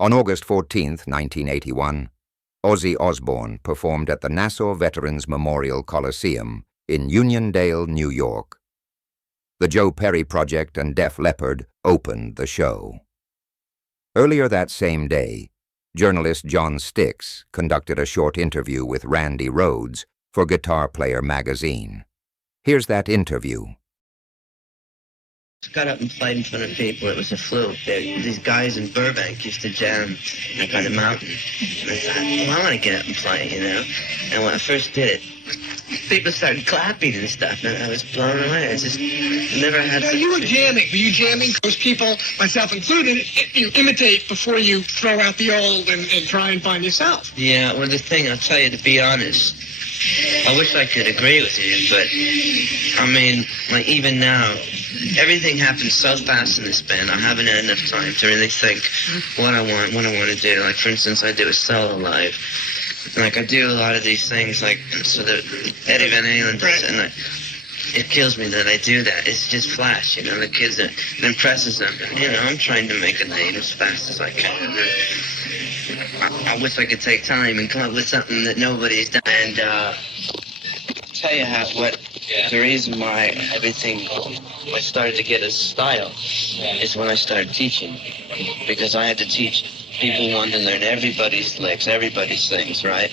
On August 14, 1981, Ozzy Osbourne performed at the Nassau Veterans Memorial Coliseum in Uniondale, New York. The Joe Perry Project and Def Leppard opened the show. Earlier that same day, journalist John Stix conducted a short interview with Randy Rhoads for Guitar Player magazine. Here's that interview. I got up and played in front of people. It was a fluke. These guys in Burbank used to jam like on the mountain. And I thought, well, I want to get up and play, you know? And when I first did it, people started clapping and stuff, and I was blown away. I just never had... Now, you were jamming. Were you jamming? Because people, myself included, you imitate before you throw out the old and try and find yourself. Yeah, well, the thing, I'll tell you, to be honest, I wish I could agree with you, but, I mean, like, even now, everything happens so fast in this band, I haven't had enough time to really think what I want to do. Like, for instance, I do a solo live. Like, I do a lot of these things, like, so that Eddie Van Halen does, and it kills me that I do that. It's just flash, you know, the kids, it impresses them. And, you know, I'm trying to make a name as fast as I can. And I wish I could take time and come up with something that nobody's done. And tell you the reason why everything I started to get a style is when I started teaching, because I had to teach. People wanted to learn everybody's licks, everybody's things, right?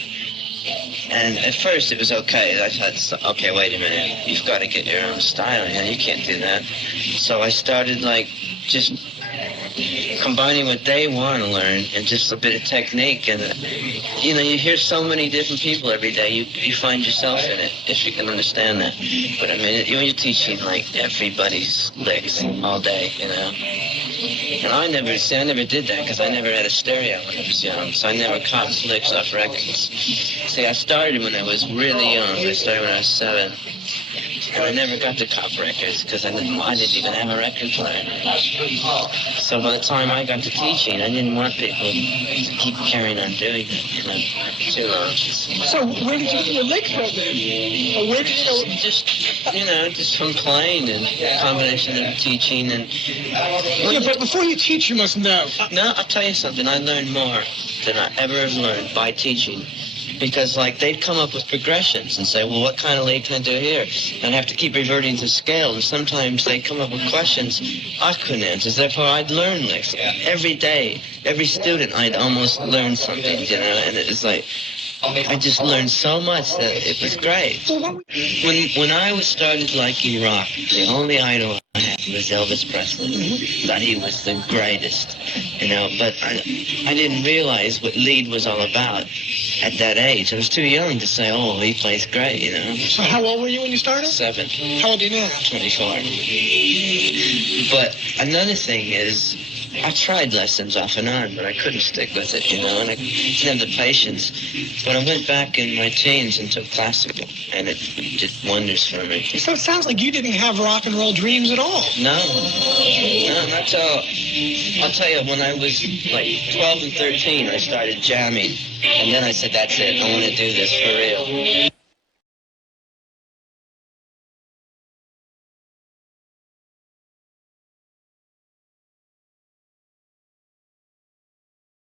And at first it was okay. I thought, okay, wait a minute, you've got to get your own style, you know, you can't do that. So I started like just combining what they want to learn and just a bit of technique. And, you know, you hear so many different people every day. You find yourself in it, if you can understand that. But, I mean, you're teaching, like, everybody's licks all day, you know. And I never did that because I never had a stereo when I was young. So I never copped licks off records. See, I started when I was really young. I started when I was 7. And I never got to cop records because I didn't even have a record player. So by the time I got to teaching, I didn't want people to keep carrying on doing it, you know, too long. So where did you get your licks from then? Or where did you... Just from playing and a combination of teaching and... Yeah, but before you teach, you must know. No, I'll tell you something. I learned more than I ever have learned by teaching. Because, like, they'd come up with progressions and say, well, what kind of lead can I do here? And I'd have to keep reverting to scale. And sometimes they'd come up with questions I couldn't answer. Therefore, I'd learn licks. Every day, every student, I'd almost learn something, you know? And it was like, I just learned so much that it was great. When I started liking rock, the only idol I had was Elvis Presley. That he was the greatest, you know. But I didn't realize what lead was all about at that age. I was too young to say, oh, he plays great, you know. So how old were you when you started? 7. How old are you now? 24. But another thing is, I tried lessons off and on, but I couldn't stick with it, you know, and I didn't have the patience. But I went back in my teens and took classical, and it did wonders for me. So it sounds like you didn't have rock and roll dreams at all. No, not at all. I'll tell you, when I was like 12 and 13, I started jamming, and then I said, that's it, I want to do this for real.